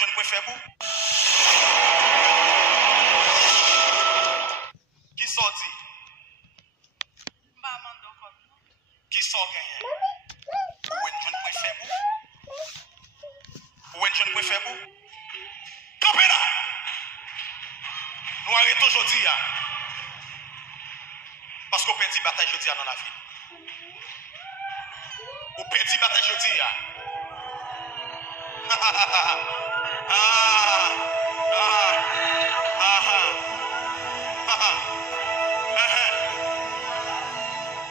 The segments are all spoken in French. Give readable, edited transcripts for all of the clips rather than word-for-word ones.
jeune point faible. Qui sorti? Qui sort gagné? Ou un jeune point faible? Ou un jeune point faible? Campez là! Nous arrêtons aujourd'hui. Parce qu'on perd bataille aujourd'hui dans la vie. On perd bataille aujourd'hui.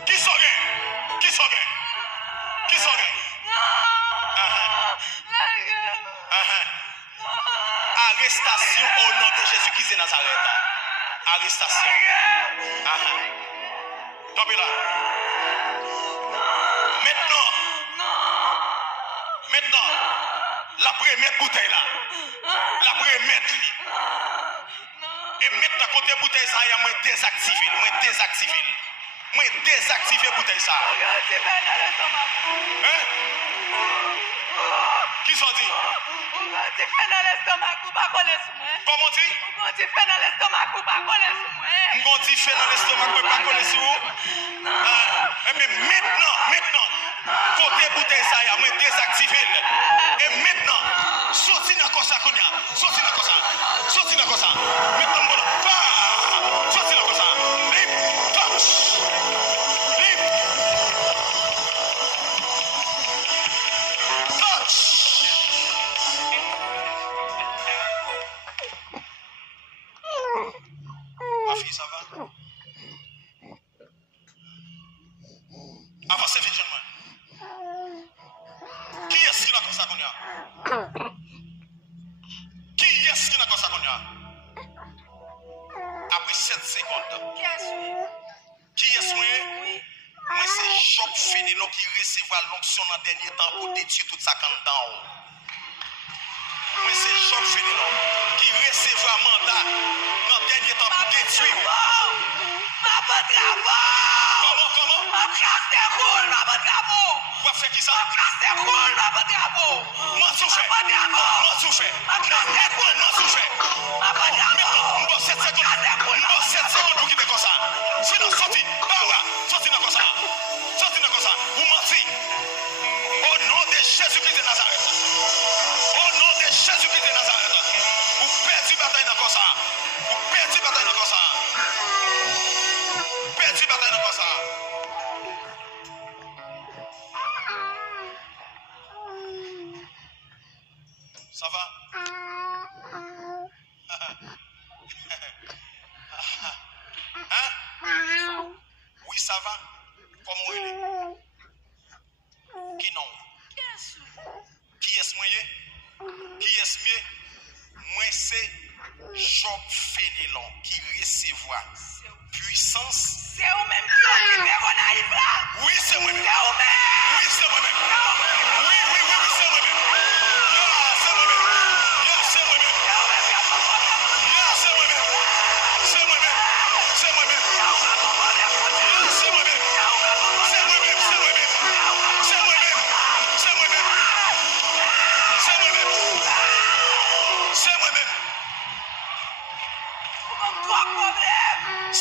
Qui sort? Qui sort? Qui sort? Arrestation au nom de Jésus-Christ de Nazareth. Arrestation. Tombez là. Maintenant, la première bouteille là. La première. Et maintenant, côté bouteille ça, il y a moins désactivé. Moi désactivé bouteille ça. Hein? Qui sont dit? Comment dit? On dit fait dans l'estomac, pas coller sur moi. On dit fait dans l'estomac, pas coller sur vous. Mais maintenant, côté bouteille ça, il y a moins désactivé. Et maintenant, sorti dans quoi ça qu'on y a? Sorti dans quoi ça? Sorti dans quoi ça? Maintenant, bon, sorti dans quoi ça? Libre, touch. Ma fille, ça va? Avancez vite, jeune. Qui est-ce qui n'a pas ça qu'on y a? Qui est-ce qui n'a pas ça qu'on y a? Après 7 secondes. Qui est-ce moi? Moi, c'est Job Fénélon qui recevra l'onction dans le dernier temps pour détruire tout ça quand dans haut. Moi, c'est Job Fénélon qui recevra mandat dans le dernier temps pour détruire. Comment? Ma classe de roule, ma bravo. Vous faites qui ça? Ma classe de roule, ma bravo. Moi, souffre. Moi, souffre. Ma classe de roule, moi, souffre. Ma bravo. On doit 7 secondes pour quitter comme ça. Sinon, sorti. Sorti dans comme ça. Sorti dans comme ça. Vous mentez. Au nom de Jésus-Christ de Nazareth. Au nom de Jésus-Christ de Nazareth. Vous perdez bataille dans comme ça. Vous perdez bataille dans comme ça. Perdez bataille dans comme ça. Ça va? Hein? Oui, ça va? Comment on est? Qui non? Qui est-ce moyen? Qui est-ce mieux? Moi, c'est Job Fénélon qui recevra puissance. C'est vous-même qui avez été naïf là? Oui, c'est moi-même. C'est vous-même. Oui, c'est moi-même. Oui,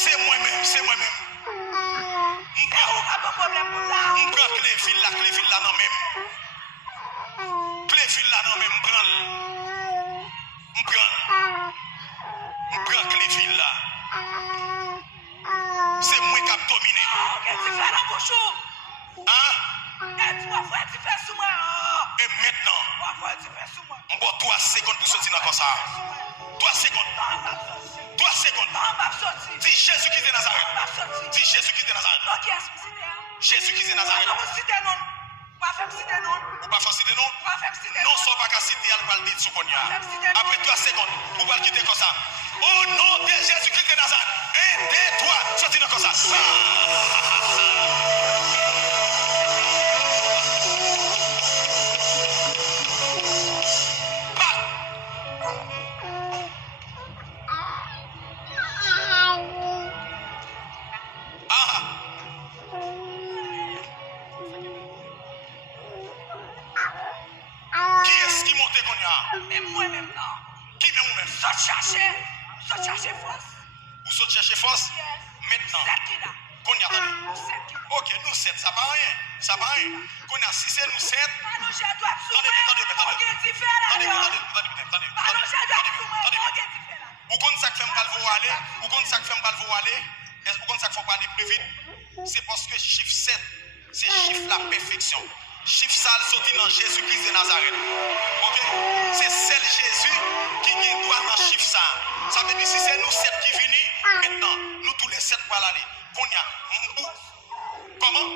c'est moi-même. C'est moi-même. Je prends clé fil là non même. Clé fil là non même, je prends clé fil là. C'est moi qui a dominé. Qu'est-ce que tu fais dans mon chou? Hein? Tu fais sous moi. Et maintenant, on va 3 secondes pour sortir dans comme ça. 3 secondes. 3 secondes. Dis Jésus-Christ de Nazareth. Dis Jésus-Christ de Nazareth. Jésus-Christ de Nazareth. Ou pas faire citer non? Non, soit pas qu'à citer, elle va le dire sous Konya. Après 3 secondes, vous va le quitter comme ça. Au nom de Jésus-Christ de Nazareth. 1, 2, 3, sortez dans comme ça. Même moi-même. même? Qui même ou même? Saute chercher force. Vous sautez chercher force? Maintenant. Qu'on y attend. Ok, nous 7, ça va rien. Ça va rien. Qu'on a 6 et nous 7. Vous comptez ça que fait me aller? Vous comptez ça que fait me aller? Est-ce que vous comptez ça qu'il faut pas aller plus vite? C'est parce que chiffre 7, c'est chiffre la perfection. Chiffre ça sorti dans Jésus-Christ de Nazareth. Ok? C'est celle Jésus qui doit dans chiffre ça. Ça veut dire si c'est nous 7 qui finit, maintenant, nous tous les 7 pour aller. Qu'on y a. Comment?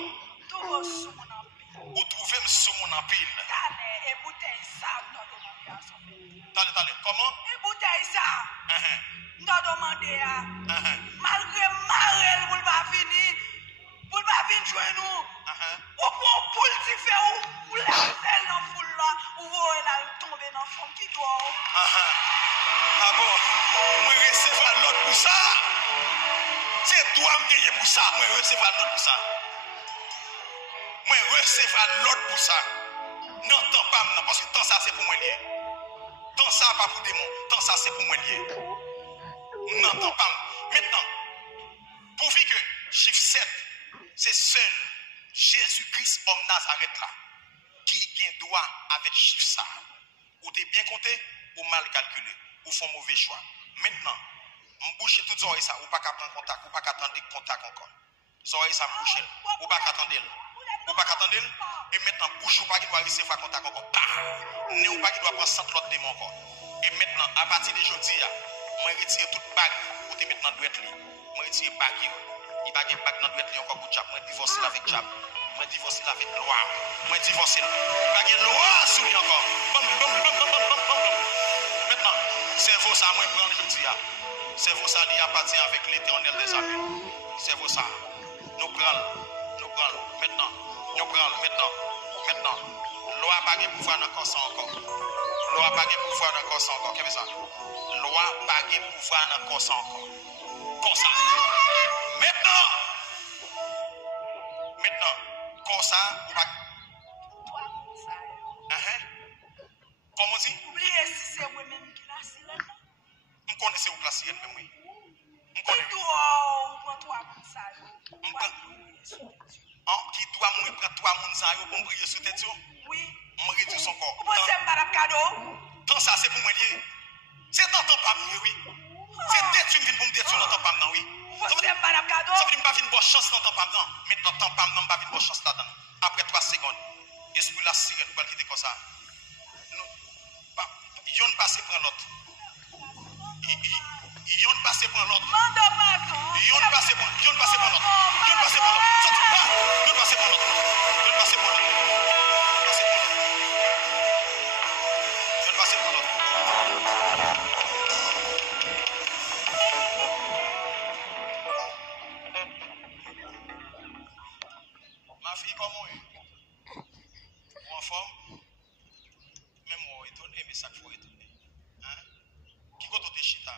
Vous trouvez sous mon empile. Attendez, comment? Malgré Marel, vous va finir. Vous va venir jouer nous. Ou pour poule qui fait ou la selle dans foule là, ou elle a tombé dans fond qui doit. Ah bon? Moi recevoir l'autre pour ça. C'est toi me gagner pour ça. Moi recevoir l'autre pour ça. Moi recevoir l'autre pour ça. N'entends pas maintenant parce que tant ça c'est pour moi lié. Tant ça pas pour démon. Tant ça c'est pour moi lié. N'entends pas. Maintenant, pourvu que chiffre 7, c'est seul Jésus-Christ, homme Nazareth là, qui gagne droit avec chiffre ça. Ou t'es bien compté, ou mal calculé, ou font mauvais choix. Maintenant, m'bouche toutes les oreilles ça, ou pas qu'à prendre contact, ou pas qu'à attendre contact encore. Les oreilles ça m'bouche, ou pas qu'à attendre. Ou pas qu'à attendre. Et maintenant, bouche ou pas qui doit recevoir contact encore. Ne ou pas qui doit prendre 100 l'autre démon encore. Et maintenant, à partir d'aujourd'hui, moi retire toute bague pour te mettre dans douette li. Moi retire bague. Il va bague dans douette li encore pour Jab. Moi divorcer avec Jab. Moi divorcer avec loi. Moi divorcer. Il va gagner loi sur lui encore. Maintenant, cerveau ça moi prendre aujourd'hui. Cerveau ça il appartient avec l'Éternel des armées. Cerveau ça. Nous prenons maintenant. Nous prenons maintenant. Loi pas de pouvoir dans corps encore. Loi pas de pouvoir dans corps encore. Qu'est-ce que ça? Loi pas de pouvoir dans corps encore. Comme ça. Maintenant, comme ça, ou pas. Comment dit? Oubliez si c'est moi-même qui l'a si là. Je connais où placer même oui. Qui doit prendre toi comme ça? Qui doit me prendre toi mon ça pour me briller sur tête? Oui. Me réduire son corps. Vous pensez que madame cadeau? Tant ça c'est pour moi lié. C'est dans ton pas mieux oui. C'est détruire une pour me détruire dans ton pas oui. Vous pensez que madame cadeau? Ça veut dire pas une bonne chance dans ton pas dedans. Maintenant ton pas non pas une bonne chance là-dedans. Après 3 secondes, esprit la sirène pour quitter comme ça. Yon passe prend l'autre. Yon passe prend l'autre. Yon passe prend l'autre. Yon passe prend l'autre. Yon passe prend l'autre. Yon passe prend l'autre. Yon passe prend l'autre. Yon passe prend l'autre. Ma fille comment est? Ou en forme? Même moi étonné, mais ça faut étonner. Hein? Qui compte tes chita?